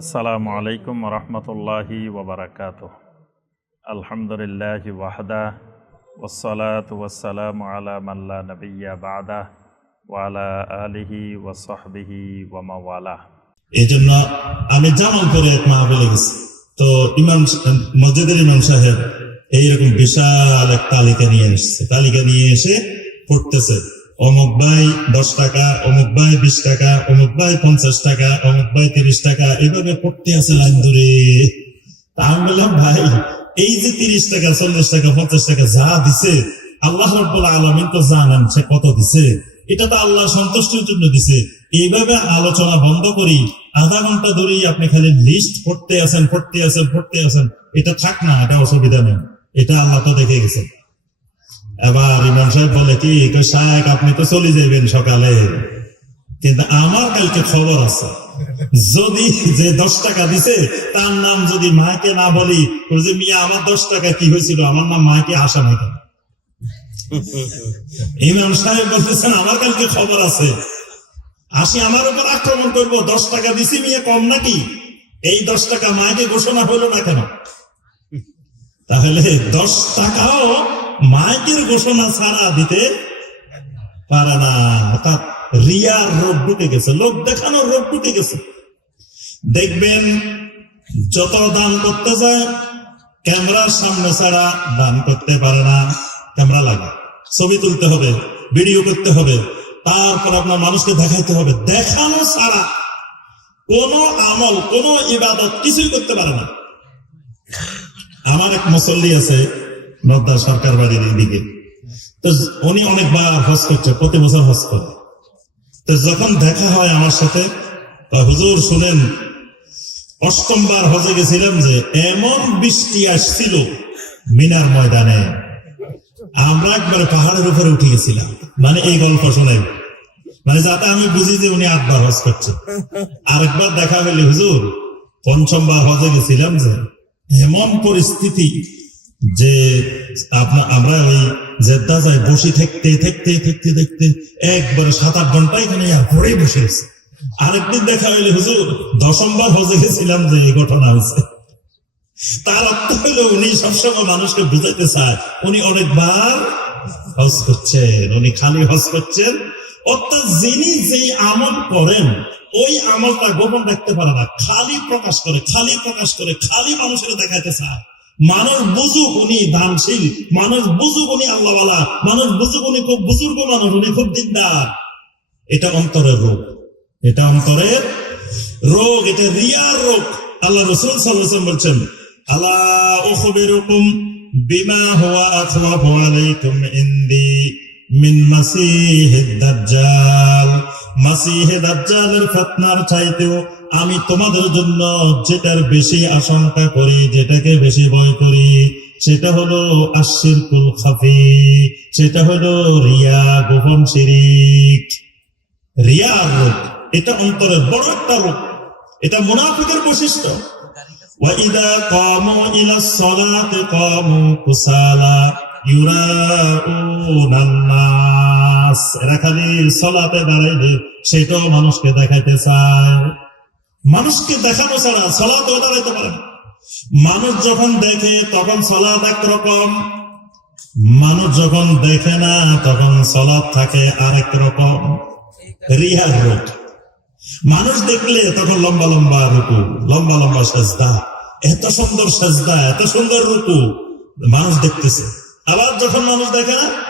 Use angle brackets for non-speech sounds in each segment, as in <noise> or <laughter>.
আসসালামু আলাইকুম রহমতুল্লাহি ওবরাকাত আলহামদুলিল্লাহ ওয়াহদা ওসলাত ওয়াসালাম আলা মাল্লা নবিয়া বাদা ওয়ালা আলিহি ওয়াসহবিহি ওয়ামাওয়ালা এই জন্য আমি জামাল করে এক মাহফিলে গেছি তো ইমাম মসজিদের ইমাম সাহেব এইরকম বিশাল এক তালিকা নিয়ে এসছে। তালিকা নিয়ে এসে পড়তেছে। অমুক ভাই দশ টাকা, অমুক ভাই বিশ টাকা, অমুক ভাই পঞ্চাশ টাকা, অমুক ভাই তিরিশ টাকা, এভাবে পড়তে আছে লাইন ধরে। আমি বললাম, ভাই, এই যে তিরিশ টাকা, চল্লিশ টাকা, পঞ্চাশ টাকা যা দিছে, আল্লাহ আলমিন তো জানেন সে কত দিছে। এটা তো আল্লাহ সন্তুষ্টির জন্য দিছে। এইভাবে আলোচনা বন্ধ করি, আধা ঘণ্টা ধরেই আপনি খালি লিস্ট পড়তে আছেন পড়তে আছেন পড়তে আছেন। এটা থাক না, এটা অসুবিধা নেই। এটা আল্লাহ তো দেখে গেছেন। এবার ইমাম সাহেব বলে, কি তো শায়েক? আপনি তো চলে যাবেন সকালে। কিন্তু আমার কালকে খবর আছে, যদি যে দশ টাকা দিছে, তার নাম যদি মাকে না বলি যে, মিয়া, আমার দশ টাকা কি হয়েছিল? আমার নাম মাকে আসা নাই ইমাম সাহেব বলতেছেন আমার কালকে খবর আছে। আসি আমার উপর আক্রমণ করব। দশ টাকা দিছি, মিয়া, কম নাকি? এই দশ টাকা মাকে ঘোষণা হলো না কেন? তাহলে দশ টাকাও মাইকের ঘোষণা ছাড়া দিতে পারে না। অর্থাৎ রিয়ার রোগ ঢুকে গেছে, লোক দেখানোর রোগ ঢুকে গেছে। দেখবেন, যত দান করতে যায়, ক্যামেরার সামনে ছাড়া দান করতে পারে না। ক্যামেরা লাগে ছবি তুলতে হবে, ভিডিও করতে হবে, তারপর আপনার মানুষকে দেখাইতে হবে। দেখানো ছাড়া কোন আমল, কোন ইবাদত কিছুই করতে পারে না। আমার এক মুসল্লি আছে নদ্দা সরকার বাড়ির এইদিকে। তো উনি অনেকবার হজ করছে, প্রতি বছর হজ করে। তো যখন দেখা হয় আমার সাথে হুজুর শুনেন, অষ্টমবার হজে গেছিলাম যে এমন বৃষ্টি আসছিল মিনার ময়দানে। আমরা একবারে পাহাড়ের উপরে উঠে গেছিলাম। মানে এই গল্প শোনাই মানে যাতে আমি বুঝি যে উনি আটবার হজ করছে। আরেকবার দেখা হইলে, হুজুর, পঞ্চমবার হজে গেছিলাম যে এমন পরিস্থিতি যে আপনার আমরা ওই জেদ্দা যাই বসে থাকতে থাকতে থাকতে দেখতে একবারে সাত আট ঘণ্টা এখানে পড়ে বসে আছে। আরেকদিন দেখা হইলে, হুজুর, দশমবার হজে গেছিলাম যে এই ঘটনা হয়েছে। তার অর্থ হইল, উনি সবসময় মানুষকে বুঝাইতে চায়, উনি অনেকবার হজ করছেন, উনি খালি হজ করছেন। অর্থাৎ যিনি যেই আমল করেন, ওই আমলটা গোপন রাখতে পারে না, খালি প্রকাশ করে, খালি প্রকাশ করে, খালি মানুষের দেখাইতে চায়। মানুষ বুঝুক উনি দানশীল, মানুষ বুঝুক উনি আল্লাহওয়ালা, মানুষ বুঝুক উনি খুব বুজুর্গ মানুষ, উনি খুব দিনদার। এটা অন্তরের রোগ। এটা অন্তরের রোগ, এটা রিয়ার রোগ। আল্লাহ রসুল সাল্লাম বলছেন আল্লাহ উখবিরুকুম বিমা হুয়া আখওয়াফু আলাইকুম ইনদি মিন মাসিহিদ দাজ্জাল। মাসিহে দাজ্জালের ফিতনার চাইতেও আমি তোমাদের জন্য যেটার বেশি আশঙ্কা করি যেটাকে বেশি ভয় করি সেটা হলো আশিরকুল খাফি সেটা হলো রিয়া গোপন শিরিক রিয়ার রোগ এটা অন্তরের বড় একটা রোগ এটা মুনাফিকের বৈশিষ্ট্য وإذا قاموا إلى الصلاة قاموا كسالى يراءون الناس এরা খালি সলাতে দাঁড়াইলে সেটাও মানুষকে দেখাইতে চায়। মানুষকে দেখানো ছাড়া সলাতেও দাঁড়াইতে পারে মানুষ যখন দেখে, তখন সলাৎ একরকম। মানুষ যখন দেখে না, তখন সলাৎ থাকে আরেক রকম রিহার রোগ। মানুষ দেখলে তখন লম্বা লম্বা রুকু, লম্বা লম্বা সেজদা। এত সুন্দর সেজদা, এত সুন্দর রুকু। মানুষ দেখতেছে। আবার যখন মানুষ দেখে না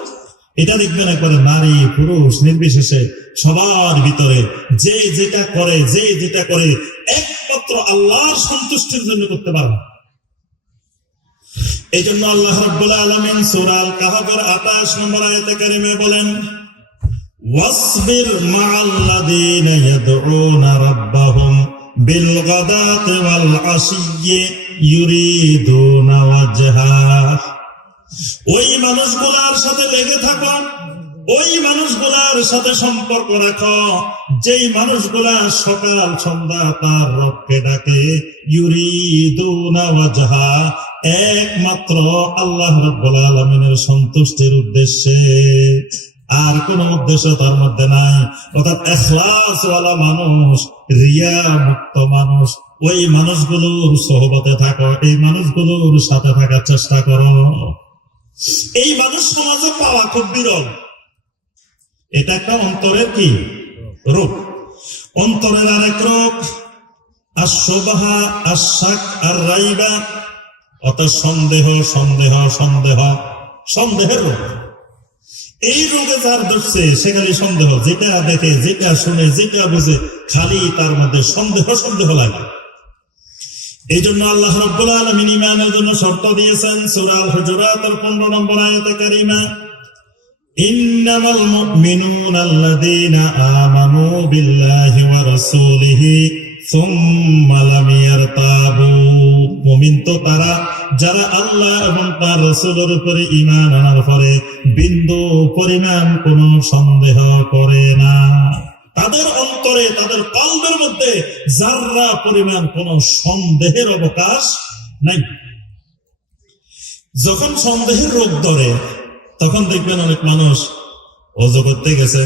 এটা দেখবেন একবারে নারী, পুরুষ, নির্বিশেষে সবার ভিতরে যে যেটা করে, যে যেটা করে, একমাত্র আল্লাহর সন্তুষ্টির জন্য করতে পারবে। এই জন্য আল্লাহ রাব্বুল আলামিন সূরা আল কাহাফের 28 নম্বর আয়াতে কারিমে বলেন গাদাতি ওয়াল আশিয়্যি ইউরিদুনা ওয়াজহা। ওই মানুষগুলার সাথে লেগে থাকো। ওই মানুষগুলার সাথে সম্পর্ক রাখো। যেই মানুষগুলা সকাল, সন্ধ্যা তার রবকে ডাকে, ইউরিদুনা ওয়াজহা, একমাত্র আল্লাহ রাব্বুল আলামিনের সন্তুষ্টির উদ্দেশ্যে। আর কোন উদ্দেশ্য তার মধ্যে নাই। অর্থাৎ এখলাসওয়ালা মানুষ রিয়া মুক্ত মানুষ, ওই মানুষগুলোর সহবতে থাকো, এই মানুষগুলোর সাথে থাকার চেষ্টা করো। এই মানুষ সমাজে পাওয়া খুব বিরল। এটা একটা অন্তরের কি? রোগ অন্তরের আরেক রোগ আশোবাহা, আশাক, আর রাইবা। অত সন্দেহ সন্দেহ সন্দেহ, সন্দেহের রোগ এই রোগে যার ধরছে, সে খালি সন্দেহ। যেটা দেখে, যেটা শুনে, যেটা বুঝে, খালি তার মধ্যে সন্দেহ সন্দেহ লাগে। এই জন্য আল্লাহ রব্বুল আলমিন ইমানের জন্য শর্ত দিয়েছেন সুরাল হুজুরাতের পনেরো নম্বর আয়তে কারিমা إنما المؤمنون الذين آمنوا بالله ورسوله ثم لم يرتابوا মুমিন তো তারা যারা আল্লাহ এবং তার রসুলের উপরে ইমান আনার পরে বিন্দু পরিমাণ কোনো সন্দেহ করে না তাদের অন্তরে, তাদের কল্পের মধ্যে যার্রা পরিমাণ কোনো সন্দেহের অবকাশ নাই। যখন সন্দেহের রোগ ধরে, তখন দেখবেন অনেক মানুষ অজু করতে গেছে,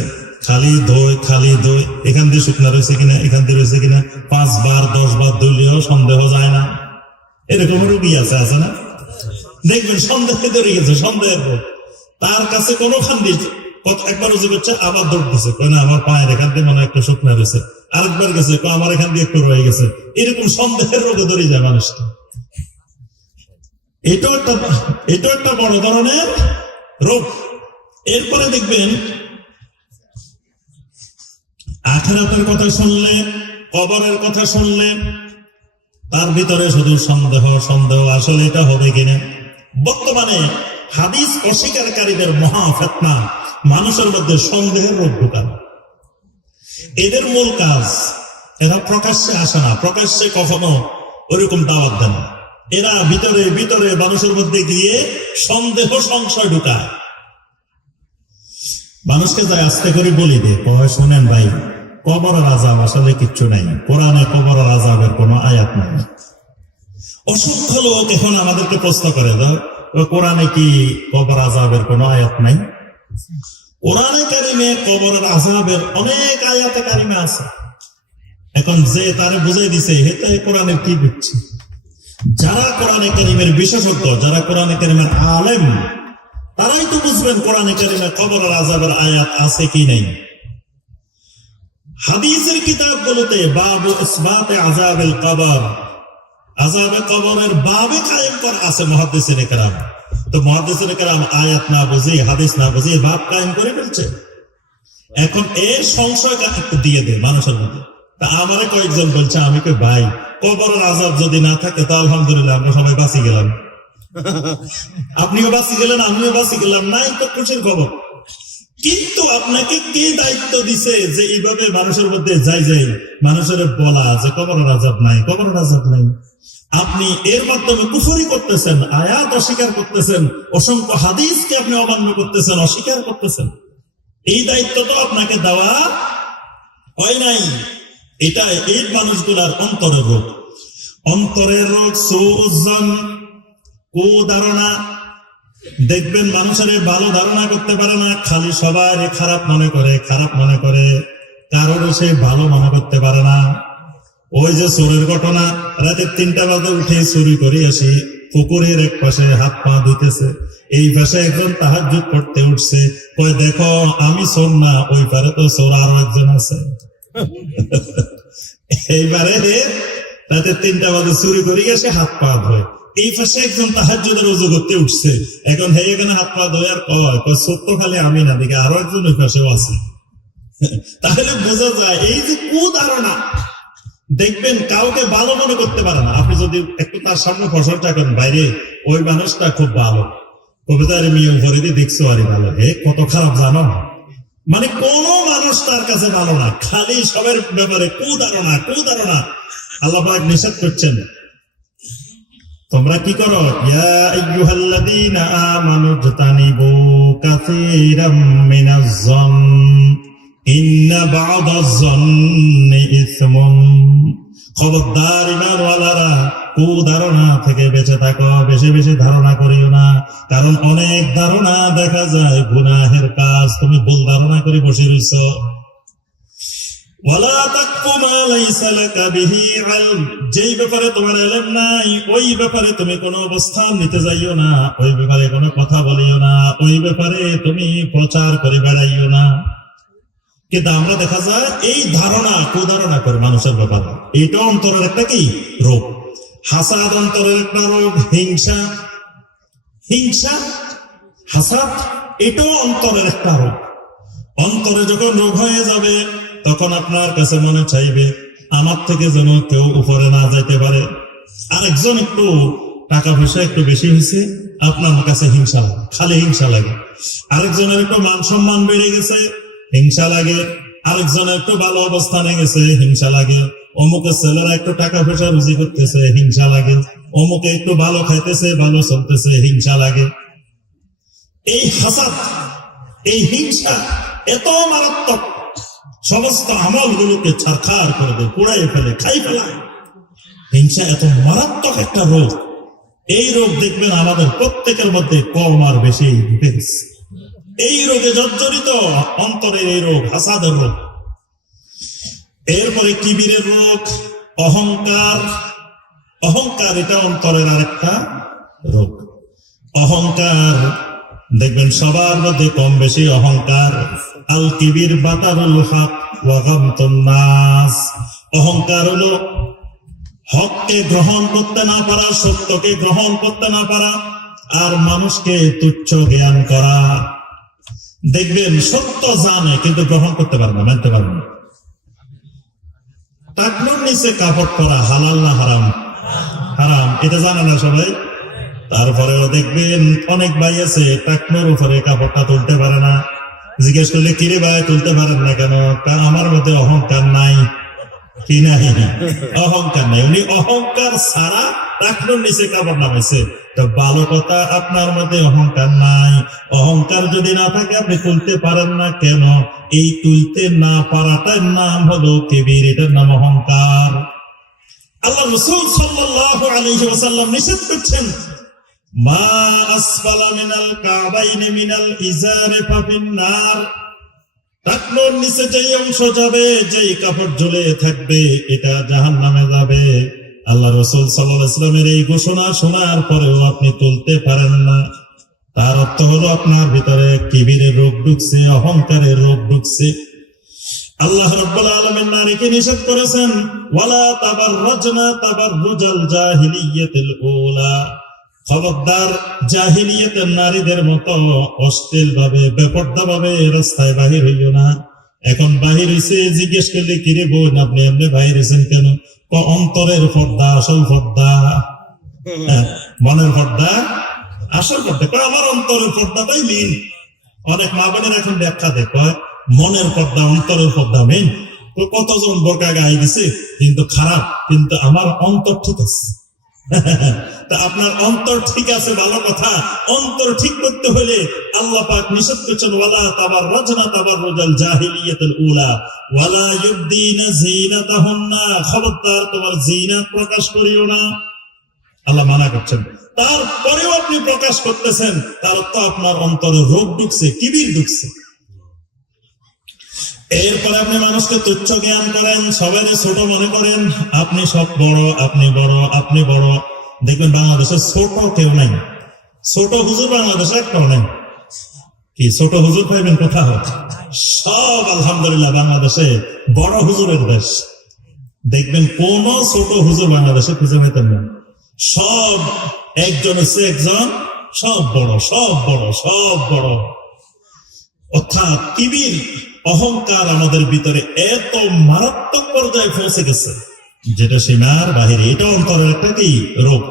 খালি দই খালি দই, এখান দিয়ে শুকনা রয়েছে কিনা, এখান দিয়ে রয়েছে কিনা, পাঁচবার দশ বার সন্দেহ যায় না। এরকম রুগী আছে আছে না? দেখবেন সন্দেহে ধরে গেছে, সন্দেহের রোগ। তার কাছে কোনো খান দিয়েছে একবার উজু করছে, আবার দৌড় দিছে। না, আমার পায়ের এখান দিয়ে একটু রয়েছে। আরেকবার গেছে আমার এখান দিয়ে একটু রয়ে গেছে। এরকম সন্দেহের রোগে যায় মানুষটা। এটাও একটা এটাও একটা বড় ধরনের রোগ। এরপরে দেখবেন আখেরাতের কথা শুনলে, কবরের কথা শুনলে, তার ভিতরে শুধু সন্দেহ সন্দেহ, আসলে এটা হবে কিনা বর্তমানে হাদিস অস্বীকারীদের মহা ফেতনা। মানুষের মধ্যে সন্দেহের রোগ ঢুকানো এদের মূল কাজ, এরা প্রকাশ্যে আসে না, প্রকাশ্যে কখনো ওরকম দাওয়াত দেন এরা ভিতরে ভিতরে মানুষের মধ্যে গিয়ে সন্দেহ, সংশয় ঢুকায়। মানুষকে যাই আস্তে করে বলি দে, কয়, শোনেন ভাই, কবরের আজাব আসলে কিচ্ছু নাই। কোরআনে কবরের আজাবের কোনো আয়াত নাই। অসংখ্য লোক এখন আমাদেরকে প্রশ্ন করে দাও কোরআনে কি কবর আজাবের কোনো আয়াত নাই? কোরআনে কারিমে কবরের আজাবের অনেক আয়াতে কারিমে আছে। এখন যে তারে বুঝাই দিছে হেতে কোরআনের কি বুঝছে? যারা কোরআনে কারিমের বিশেষজ্ঞ, যারা কোরআনে কারিমের আলেম, তারাই তো বুঝবেন কোরআনে কারিমের কবরের আজাবের আয়াত আছে কি নেই। হাদিসের কিতাবগুলোতে বাবু ইসবাতে আজাবেল কবর আজাবে কবরের বাবে কায়েম করা আছে মহাদিসের কেরাম। তো মহাদিসের কেরাম আয়াত না বুঝে হাদিস না বুঝে বাপ কায়েম করে ফেলছে। এখন এর সংশয় একটু দিয়ে দে মানুষের মধ্যে? তা আমারে কয়েকজন বলছে আমি কই ভাই কবরের আজাব যদি না থাকে তো আলহামদুলিল্লাহ আমরা সবাই বাঁচি গেলাম। <laughs> আপনিও বাঁচি গেলেন আমিও বাঁচি গেলাম নাই তো খুশির খবর। কিন্তু আপনাকে কে দায়িত্ব দিছে যে এইভাবে মানুষের মধ্যে যাই যাই মানুষের বলা যে কবরের আজাব নাই কবরের আজাব নাই? আপনি এর মাধ্যমে কুফরি করতেছেন, আয়াত অস্বীকার করতেছেন, অসংখ্য হাদিসকে আপনি অমান্য করতেছেন, অস্বীকার করতেছেন। এই দায়িত্ব তো আপনাকে দেওয়া হয় নাই। এটা এই মানুষগুলার অন্তরের রোগ। অন্তরের রোগ সুজন কুধারণা। দেখবেন মানুষের ভালো ধারণা করতে পারে না, খালি সবাই খারাপ মনে করে, খারাপ মনে করে। কারোর সে ভালো মনে করতে পারে না। ওই যে চোরের ঘটনা, রাতে তিনটা বাজে উঠে চুরি করে আসি। পুকুরের এক পাশে হাত পা ধুতেছে এই পাশে একজন তাহার করতে উঠছে। কয়, দেখো, আমি চোর না, ওই পারে তো চোর আরও একজন আছে। <laughs> এইবারে রাতে তিনটা বাজে চুরি করে গেছে হাত পা ধোয়। এই পাশে একজন তাহাজুদের উজু করতে উঠছে। এখন হে এখানে হাত পা ধোয় আর কয় কয় সত্য খালি আমি না, দেখে আরও একজন ওই পাশেও আছে। <laughs> তাহলে বোঝা যায়, এই যে কুধারণা দেখবেন কাউকে ভালো মনে করতে পারে না। আপনি যদি একটু তার সামনে ফসলটা করেন বাইরে ওই মানুষটা খুব ভালো। কবিতার মেয়ে উপরে দিয়ে দেখছ আরে ভালো। হে কত খারাপ জানো? মানে কোন মানুষ তার কাছে ভালো না। খালি সবের ব্যাপারে কুধারণা কুধারণা আল্লাহ পাক নিষেধ করছেন। তোমরা কি করো? ইয়া আমানু খবরদার ইমানওয়ালারা কুধারণা থেকে বেঁচে থাকো, বেশি বেশি ধারণা করিও না, কারণ অনেক ধারণা দেখা যায়, গুনাহের কাজ তুমি ভুল ধারণা করে বসে রইছ। যেই ব্যাপারে তোমার ইলম নাই, ওই ব্যাপারে তুমি কোনো অবস্থান নিতে যাইও না, ওই ব্যাপারে কোনো কথা বলিও না, ওই ব্যাপারে তুমি প্রচার করে বেড়াইও না। কিন্তু আমরা দেখা যায় এই ধারণা, কুধারণা করে মানুষের ব্যাপারে। এটা অন্তরের একটা কি? রোগ। হাসাদ অন্তরের একটা রোগ, হিংসা। হিংসা, হাসাদ, এটাও অন্তরের একটা রোগ। অন্তরে যখন রোগ হয়ে যাবে, তখন আপনার কাছে মনে চাইবে, আমার থেকে যেন কেউ উপরে না যাইতে পারে। আরেকজন একটু টাকা পয়সা একটু বেশি হয়েছে, আপনার কাছে হিংসা খালি হিংসা লাগে। আরেকজনের একটু মান সম্মান বেড়ে গেছে হিংসা লাগে আরেকজনের একটু ভালো অবস্থানে গেছে হিংসা লাগে। অমুকের ছেলেরা একটু টাকা পয়সা রুজি করতেছে, হিংসা লাগে। অমুকে একটু ভালো খাইতেছে, ভালো চলতেছে, হিংসা লাগে। এই হাসাদ, এই হিংসা এত মারাত্মক সমস্ত আমল গুলোকে ছারখার করে দেয় পুড়াই ফেলে, খাই ফেলায় হিংসা এত মারাত্মক একটা রোগ। এই রোগ দেখবেন আমাদের প্রত্যেকের মধ্যে কম আর বেশি ঢুকে। এই রোগে জর্জরিত অন্তরের এই রোগ হাসাদের রোগ। এরপরে কিবিরের রোগ, অহংকার। অহংকার এটা অন্তরের আরেকটা রোগ। অহংকার, দেখবেন সবার মধ্যে কম বেশি অহংকার। আল কিবির বাতারুল হক নাস। অহংকার হলো হককে গ্রহণ করতে না পারা, সত্যকে গ্রহণ করতে না পারা, আর মানুষকে তুচ্ছ জ্ঞান করা। দেখবেন সত্য জানে, কিন্তু গ্রহণ করতে পারবে না, মানতে পারবে না। টাকলুর নিচে কাপড় পরা হালাল না হারাম? হারাম। এটা জানে না সবাই? তারপরেও দেখবেন অনেক ভাই আছে টাকলুর উপরে কাপড়টা তুলতে পারে না। জিজ্ঞেস করলে, কিরে ভাই, তুলতে পারেন না কেন? আমার মধ্যে অহংকার নাই। অহংকার নাই। উনি অহংকার ছাড়া টাকনোর নিচে কাপড় নামাইছে তো ভালো কথা আপনার মধ্যে অহংকার নাই। অহংকার যদি না থাকে, আপনি তুলতে পারেন না কেন? এই তুলতে না পারাটার নাম হলো কেবির, এটার নাম অহংকার। আল্লাহ রসুল সাল্লাল্লাহু আলাইহি ওয়াসাল্লাম নিষেধ করছেন, মা আসফালা মিনাল কাবাইনি মিনাল ইজারে ফাফিন্নার টাকনোর নিচে যেই অংশ যাবে, যেই কাপড় ঝুলে থাকবে, এটা জাহান নামে যাবে। আল্লাহ রসুল সাল্লাহ ইসলামের এই ঘোষণা শোনার পরেও আপনি তুলতে পারেন না। তার অর্থ হলো আপনার ভিতরে কিবিরের রোগ ঢুকছে, অহংকারের রোগ ঢুকছে। আল্লাহ রাব্বুল আলামিন নারীকে নিষেধ করেছেন, ওয়ালা তাবাররাজনা তাবাররুজাল জাহিলিয়াতিল উলা। খবরদার জাহিলিয়াতের নারীদের মতো অশ্লীল ভাবে বেপর্দা ভাবে রাস্তায় বাহির হইল না। এখন বাহির হইছে জিজ্ঞেস করলে কিরে বোন আপনি এমনি বাহির হয়েছেন কেন? অন্তরের পর্দা আসল পর্দা হ্যাঁ, মনের পর্দা আসল পর্দা কয় আমার অন্তরের পর্দাটাই মেন অনেক মা বোনের এখন ব্যাখ্যা দেয় মনের পর্দা অন্তরের পর্দা মেন কতজন বোরকা গায়ে দিছে? কিন্তু খারাপ কিন্তু আমার অন্তর ঠিক আছে। <laughs> তা আপনার অন্তর ঠিক আছে, ভালো কথা। অন্তর ঠিক করতে হলে আল্লাহ পাক নিষেধ করছেন, ওয়ালা তাবার রজনা তাবার জাহিলিয়াতুল উলা, ওয়ালা জিনাতাহুন্না খবরদার, তোমার প্রকাশ করিও না। আল্লাহ মানা করছেন। তারপরেও আপনি প্রকাশ করতেছেন, তার তো আপনার অন্তরে রোগ ঢুকছে, কিবির ঢুকছে। এরপরে আপনি মানুষকে তুচ্ছ জ্ঞান করেন সবাই ছোট মনে করেন, আপনি সব বড়, আপনি বড় আপনি বড়। দেখবেন বাংলাদেশে ছোট কেউ নাই। ছোট হুজুর বাংলাদেশে একটাও নেই। কি, ছোট হুজুর পাইবেন কোথাও সব আলহামদুলিল্লাহ বাংলাদেশে বড় হুজুরের দেশ। দেখবেন কোন ছোট হুজুর বাংলাদেশে খুঁজে পেতেন না। সব একজন হচ্ছে একজন, সব বড় সব বড় সব বড়। অর্থাৎ কিবির অহংকার আমাদের ভিতরে এত মারাত্মক পর্যায়ে পৌঁছে গেছে, যেটা সীমার বাহিরে এটা অন্তরের একটা কি? রোগ।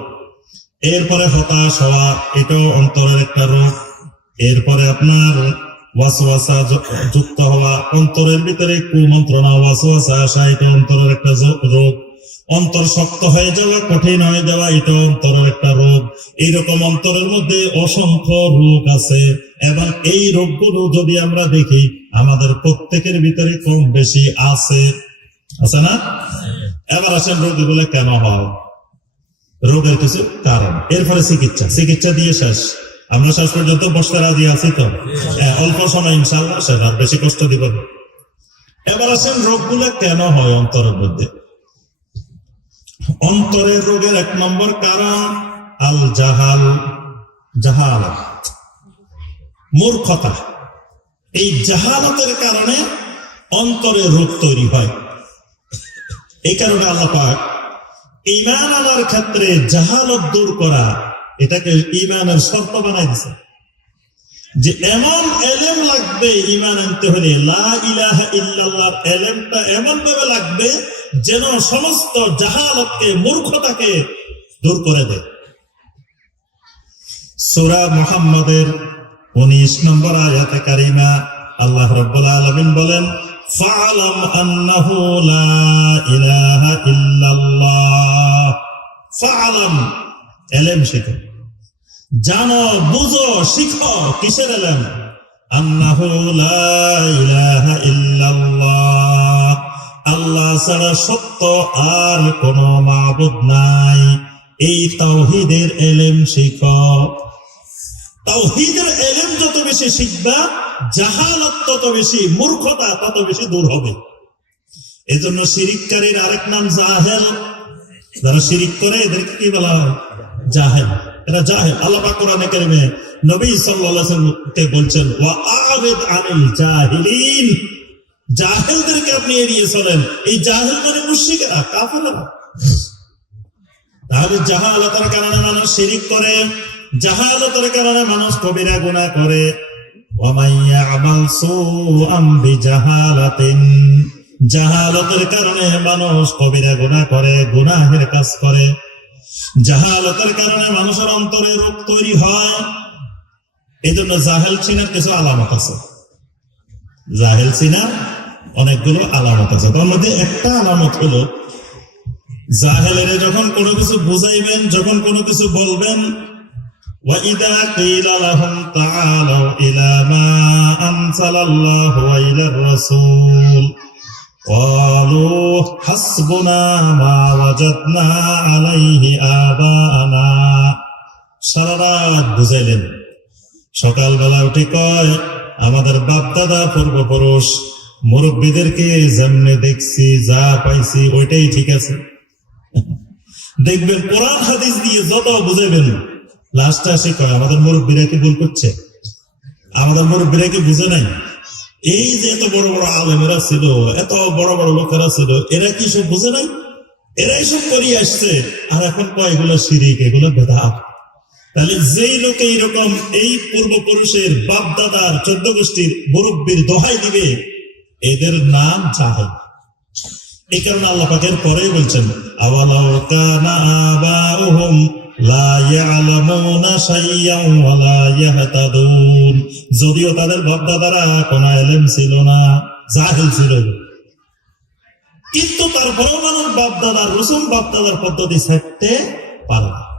এরপরে হতাশ হওয়া, এটাও অন্তরের একটা রোগ। এরপরে আপনার ওয়াসওয়াসা যুক্ত হওয়া, অন্তরের ভিতরে কুমন্ত্রণা, ওয়াসওয়াসা আসা এটা অন্তরের একটা রোগ। অন্তর শক্ত হয়ে যাওয়া কঠিন হয়ে যাওয়া এটা অন্তরের একটা রোগ। এইরকম অন্তরের মধ্যে অসংখ্য রোগ আছে। এবং এই রোগগুলো যদি আমরা দেখি আমাদের প্রত্যেকের ভিতরে কম বেশি আছে। আছে না? এবার আসেন রোগগুলো কেন হয় রোগের কিছু কারণ। এরপরে চিকিৎসা। চিকিৎসা দিয়ে শেষ। আমরা শেষ পর্যন্ত বসতে রাজি আছি তো? হ্যাঁ, অল্প সময় ইনশাল্লাহ শেষ আর বেশি কষ্ট দিব। এবার আসেন রোগগুলো কেন হয় অন্তরের মধ্যে? অন্তরের রোগের এক নম্বর কারণ আল জাহাল জাহাল মূর্খতা। এই জাহালতের কারণে অন্তরে রোগ তৈরি হয়। এই কারণে আল্লাহ পাক ইমান আনার ক্ষেত্রে জাহালত দূর করা এটাকে ইমানের শর্ত বানাই দিছে যে এমন এলেম লাগবে ইমান আনতে হলে এলেমটা এমন ভাবে লাগবে যেন সমস্ত জাহালতকে, মূর্খতাকে দূর করে দেয়। সূরা মুহাম্মাদের উনিশ নম্বর আয়াতে কারিমা আল্লাহ রাব্বুল আলামিন বলেন, ফাআলাম আন্নাহু লা ইলাহা ইল্লাল্লাহ। ফাআলাম, এলেম শিখো। জানো, বুঝো, শিখো, কিসের ইল্লাল্লাহ। আল্লাহ ছাড়া সত্য আর কোন মাবুদ নাই। এই তাওহীদের এলেম শিখো। তাওহীদের এলেম যত বেশি শিখবা, জাহালত তত বেশি, মূর্খতা তত বেশি দূর হবে। এজন্য শিরিককারীর আরেক নাম জাহেল। যারা শিরিক করে, এদেরকে কি বলা হয়? এরা আল্লাহ কোরআনে নবী বলছেন, ওয়া জাহেলদেরকে আপনি এড়িয়ে চলেন। এই জাহেল মানে মুশরিকরা, কাফেররা। তাহলে কারণে মানুষ শিরিক করে, জাহালতের কারণে মানুষ কবিরা গুনাহ করে। ওয়ামাইয়া আমাল সুআম বিজাহালাতিন। জাহালতের কারণে মানুষ কবিরা গুনাহ করে গুনাহের কাজ করে জাহালতের কারণে মানুষের অন্তরে রোগ তৈরি হয় এই জন্য জাহেল চিনার কিছু আলামত আছে জাহেল চিনার অনেকগুলো আলামত আছে তার মধ্যে একটা আলামত হলো জাহেলের যখন কোনো কিছু বুঝাইবেন যখন কোনো কিছু বলবেন وإذا قيل لهم تعالوا إلى ما أنزل الله وإلى الرسول قالوا حسبنا ما وجدنا عليه آباءنا সারা রাত বুঝাইলেন সকালবেলা উঠে কয় আমাদের বাপ দাদা পূর্বপুরুষ মুরব্বীদেরকে যেমনে দেখছি যা পাইছি ওইটাই ঠিক আছে দেখবেন কোরআন হাদিস দিয়ে যত বুঝাইবেন লাস্টে আসে কয় আমাদের মুরব্বীরা কি ভুল করছে আমাদের মুরব্বীরা কি বুঝে নাই এই যে এত বড় বড় আলেমেরা ছিল, এত বড় বড় লোকেরা ছিল, এরা কি সব বুঝে নাই? এরাই সব করিয়ে আসছে। আর এখন কয়, এগুলো শিরিক, এগুলো বেদাত। তাহলে যেই লোক এইরকম, এই পূর্বপুরুষের বাপ দাদার চোদ্দ গোষ্ঠীর মুরব্বীর দোহাই দিবে, এদের নাম জাহেদ। এই কারণে আল্লাহ পাকের পরেই বলছেন, আওয়ালাউ কানা আবাউহুম যদিও তাদের বাপদাদারা কোনো এলেম ছিল না, জাহিল ছিল। কিন্তু তারপরেও মানুষ বাপদাদার রসুম বাপদাদার পদ্ধতি ছাড়তে পারে না।